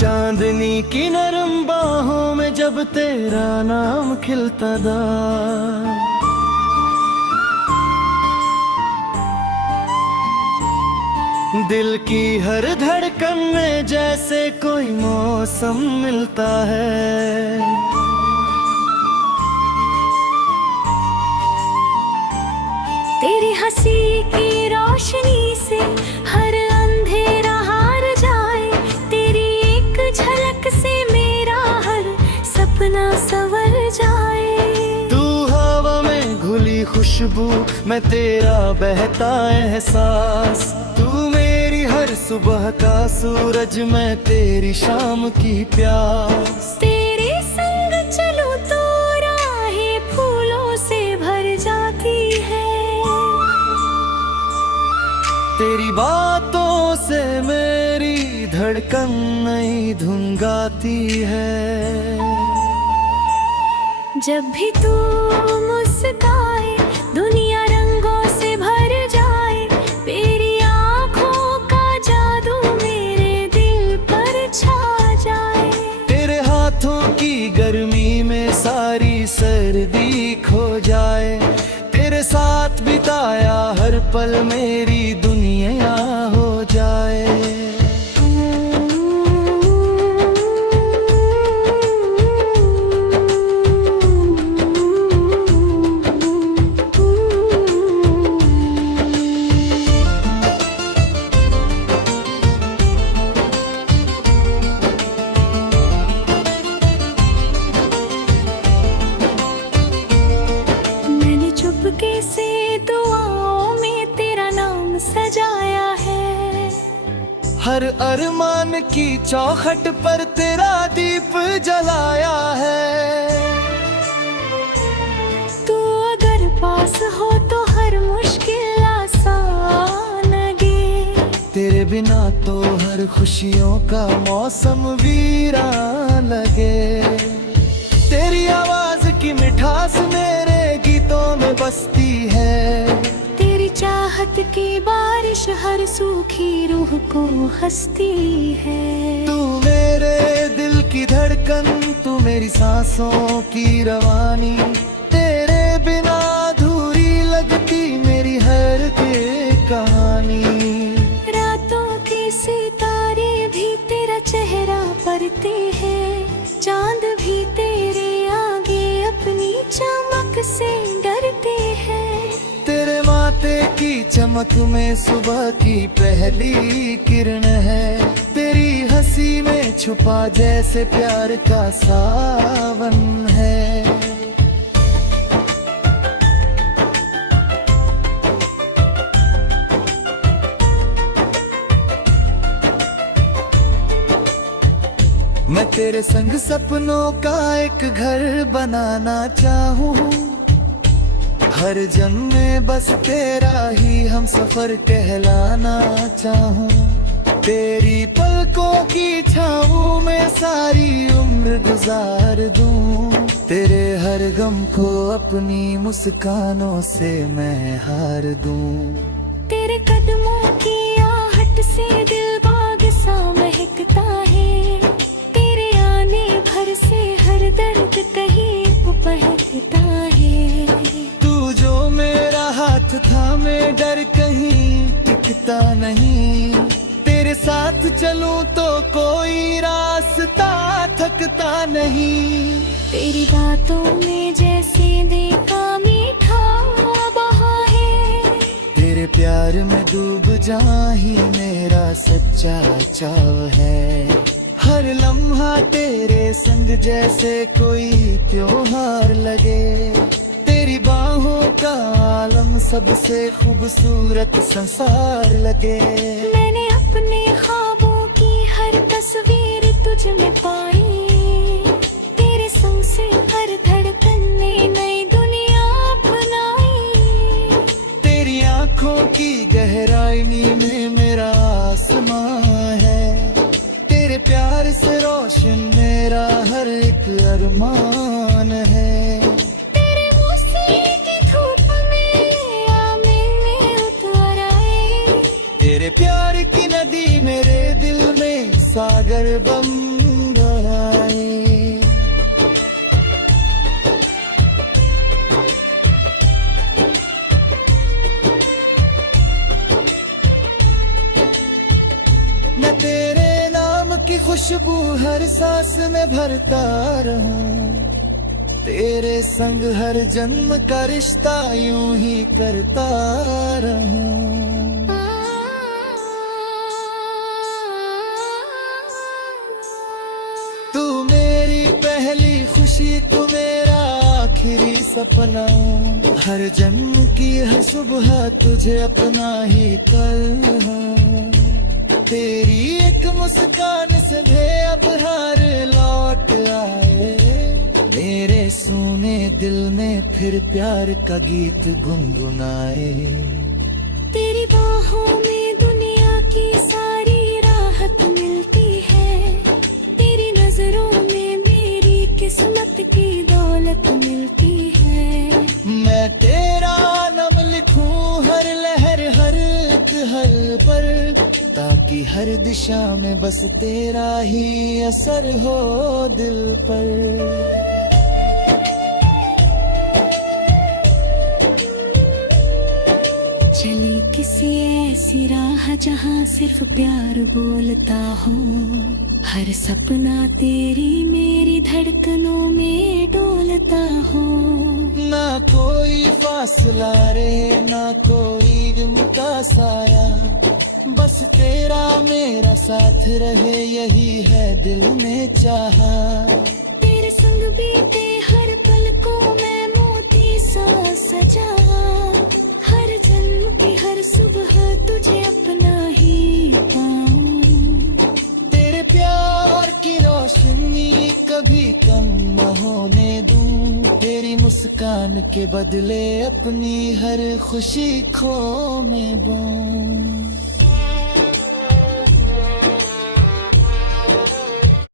चांदनी की नरम बाहों में जब तेरा नाम खिलता था, दिल की हर धड़कन में जैसे कोई मौसम मिलता है। तेरी हंसी की रोशनी से हर अंधेरा हार जाए, तेरी एक झलक से मेरा हर सपना संवर जाए। तू हवा में घुली खुशबू, मैं तेरा बहता एहसास, तू मेरी हर सुबह का सूरज, मैं तेरी शाम की प्यास। तेरे संग चलूं तो राहें फूलों से भर जाती है, तेरी बातों से मेरी धड़कन नई धुन गाती है। जब भी तू मुस्काए दुनिया रंगों से भर जाए, तेरी आँखों का जादू मेरे दिल पर छा जाए। तेरे हाथों की गर्मी में सारी सर्दी खो जाए, तेरे साथ बिताया हर पल मेरी दुनिया हो जाए। मैंने चुपके से दुआओं में तेरा नाम सजाया है, हर अरमान की चौखट पर तेरा दीप जलाया है। तू अगर पास हो तो हर मुश्किल आसान लगे, तेरे बिना तो हर खुशियों का मौसम वीरान लगे। तेरी आवाज की मिठास मेरे गीतों में बसती है, तेरी चाहत की बारिश हर सूखी रूह को हंसती है। तू मेरे दिल की धड़कन, तू मेरी सांसों की रवानी, तेरे बिना अधूरी लगती मेरी हर के कहानी। रातों के सितारे भी तेरा चेहरा पढ़ते हैं, चांद भी तेरे आगे अपनी चमक से डरते हैं। तेरे माथे की चमक में सुबह की पहली किरण है, तेरी हंसी में छुपा जैसे प्यार का सावन है। मैं तेरे संग सपनों का एक घर बनाना चाहूँ, हर जन्म में बस तेरा ही हम सफर कहलाना चाहूँ। तेरी पलकों की छाँव में सारी उम्र गुजार दूँ, तेरे हर गम को अपनी मुस्कानों से मैं हार दूँ। तेरे कदमों की आहट से दिल बाग सा महकता है, तेरे आने भर से हर दर्द कहीं बहकता है। तू जो मेरा हाथ थामे डर कहीं टिकता नहीं, तेरे साथ चलूं तो कोई रास्ता थकता नहीं। तेरी बातों में जैसे देखा मीठा बहा है, तेरे प्यार में डूब जा ही मेरा सच्चा चाव है। हर लम्हा तेरे संग जैसे कोई त्योहार लगे, तेरी बाहों का आलम सबसे खूबसूरत संसार लगे। मैंने अपने ख्वाबों की हर तस्वीर तुझ में पाई, तेरे संग से हर धड़कन ने नई दुनिया अपनाई। तेरी आंखों की गहराई में मेरा आसमां है, तेरे प्यार से रोशन मेरा हर एक अरमान है। तेरे मौसी की धूप में आ मिलने उतर आए, तेरे प्यार की नदी मेरे दिल में सागर बम बहाए। मैं तेरे नाम की खुशबू हर सांस में भरता रहूं, तेरे संग हर जन्म का रिश्ता यूं ही करता रहूं। तू मेरी पहली खुशी, तू मेरा आखिरी सपना, हर जन्म की हर सुबह तुझे अपना ही कल हूँ। तेरी एक मुस्कान से अब हार लौट आए, मेरे सोने दिल में फिर प्यार का गीत गुनगुनाए। तेरी बाहों में दुनिया की सारी राहत मिलती है, तेरी नजरों में मेरी किस्मत की दौलत मिलती है। मैं तेरा नाम लिखूं हर लहर हर एक हल पर, ताकि हर दिशा में बस तेरा ही असर हो दिल पर। चली किसी ऐसी राह जहाँ सिर्फ प्यार बोलता हो, हर सपना तेरी मेरी धड़कनों में डोलता हो। ना कोई फासला रहे ना कोई गम का साया, बस तेरा मेरा साथ रहे यही है दिल ने चाहा। तेरे संग बीते हर पल को मैं मोती सा सजा, हर जन्म की हर सुबह तुझे अपना ही पाऊं। तेरे प्यार की रोशनी कभी कम न होने दूं, तेरी मुस्कान के बदले अपनी हर खुशी खो में दूं।